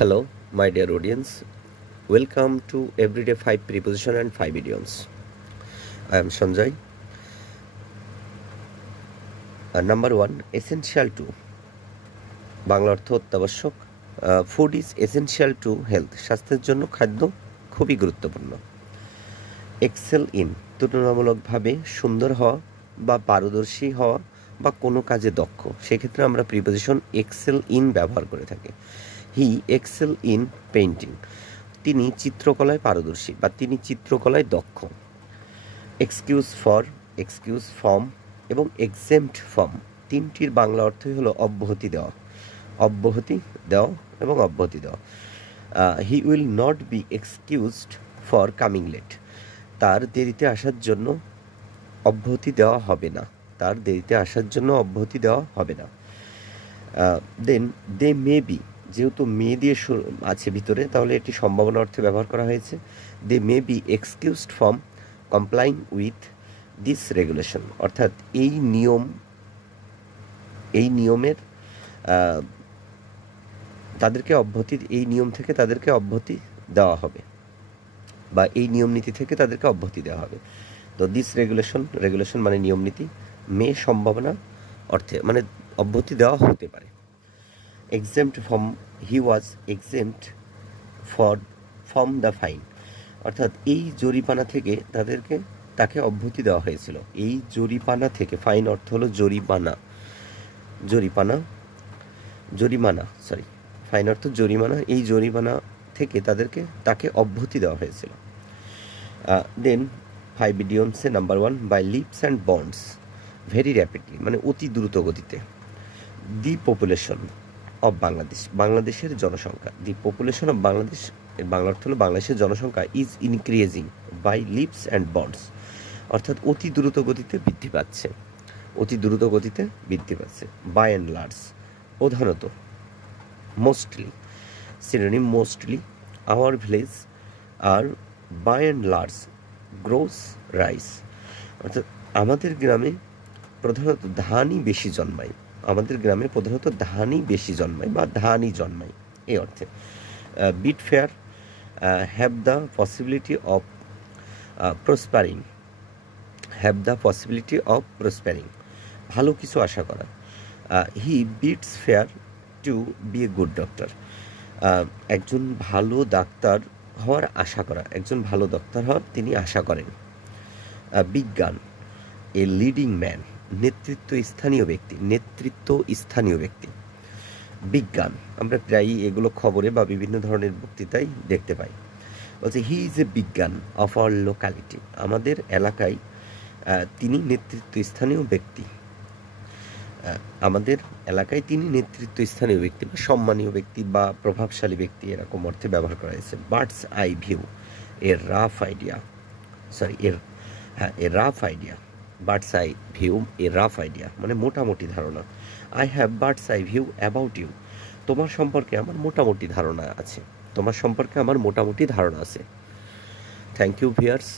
Hello, my dear audience. Welcome to Everyday 5 Preposition and 5 Idioms. I am Sanjay. Number 1, essential to. Bangla অর্থ অত্যাবশ্যক। Food is essential to health. স্বাস্থ্যের জন্য খাদ্য খুবই গুরুত্বপূর্ণ। এক্সেল ইন, তুলনামূলকভাবে সুন্দর হওয়া বা পারদর্শী হওয়া বা কোনো কাজে দক্ষ। সেক্ষেত্রে আমরা প্রিপোজিশন এক্সেল ইন ব্যবহার করে থাকি। হি এক্সেল ইন পেইন্টিং, তিনি চিত্রকলায় পারদর্শী বা তিনি চিত্রকলায় দক্ষ। এক্সকিউজ ফর, এক্সকিউজ ফ্রম এবং এক্সেম্পট ফ্রম, তিনটির বাংলা অর্থই হলো অব্যাহতি দেওয়া, অব্যাহতি দেওয়া এবং অব্যাহতি দেওয়া। He will not be excused for coming late, তার দেরিতে আসার জন্য অব্যাহতি দেওয়া হবে না, তার দেরিতে আসার জন্য অব্যাহতি দেওয়া হবে না। দেন দে মে বি, যেহেতু মে দিয়ে আছে ভিতরে, তাহলে এটি সম্ভাবনা অর্থে ব্যবহার করা হয়েছে। They may be excused from complying with this regulation, অর্থাৎ এই নিয়মের তাদেরকে অব্যাহতি, এই নিয়ম থেকে তাদেরকে অব্যাহতি দেওয়া হবে বা এই নিয়ম নীতি থেকে তাদেরকে অব্যাহতি দেওয়া হবে। তো দিস রেগুলেশন মানে নিয়ম নীতি, মে সম্ভাবনা অর্থে মানে অব্যাহতি দেওয়া হতে পারে। Exempt from, he was exempt from the fine, অর্থাৎ এই জরিমানা থেকে তাকে অব্যাহতি দেওয়া হয়েছিল। এই জরিমানা থেকে, ফাইন অর্থ হলো জরিমানা, ফাইন অর্থ জরিমানা, এই জরিমানা থেকে তাকে অব্যাহতি দেওয়া হয়েছিল। দেন 5 idioms এ number 1, by leaps and bounds very rapidly, মানে অতি দ্রুত গতিতে। দি পপুলেশন অফ বাংলাদেশ, বাংলাদেশের জনসংখ্যা। দি পপুলেশন অফ বাংলাদেশ এর বাংলা অর্থ হলো বাংলাদেশের জনসংখ্যা is increasing by leaps and bounds, অর্থাৎ অতি দ্রুত গতিতে বৃদ্ধি পাচ্ছে, অতি দ্রুত গতিতে বৃদ্ধি পাচ্ছে। বাই অ্যান্ড লার্জ, প্রধানত। Mostly, synonym mostly. Our village are by and large grows rice, অর্থাৎ আমাদের গ্রামে প্রধানত ধানই বেশি জন্মায়, আমাদের গ্রামে প্রধানত ধানই বেশি জন্মায় বা ধানই জন্মায়, এই অর্থে। Bid fair, have the possibility of prospering, have the possibility of prospering, ভালো কিছু আশা করা। He bids fair to be a good doctor, একজন ভালো ডাক্তার হওয়ার আশা করা, একজন ভালো ডাক্তার হওয়ার তিনি আশা করেন। বিজ্ঞান, এ লিডিং ম্যান, নেতৃত্বস্থানীয় ব্যক্তি। বিজ্ঞান, আমরা প্রায়ই এগুলো খবরে বা বিভিন্ন ধরনের বক্তৃতায় দেখতে পাই। বলছে হি ইজ এ বিজ্ঞান অফ আওয়ার লোকালিটি, আমাদের এলাকায় তিনি নেতৃত্বস্থানীয় ব্যক্তি, আমাদের এলাকায় তিনি নেতৃত্বস্থানীয় ব্যক্তি বা সম্মানীয় ব্যক্তি বা প্রভাবশালী ব্যক্তি, এরকম অর্থে ব্যবহার করা হয়েছে। Bird's eye view, a rough idea, bird's eye view a rough idea, মানে মোটামুটি ধারণা। I have bird's eye view about you, তোমার সম্পর্কে আমার মোটামুটি ধারণা আছে, থ্যাংক ইউ ভিউয়ার্স।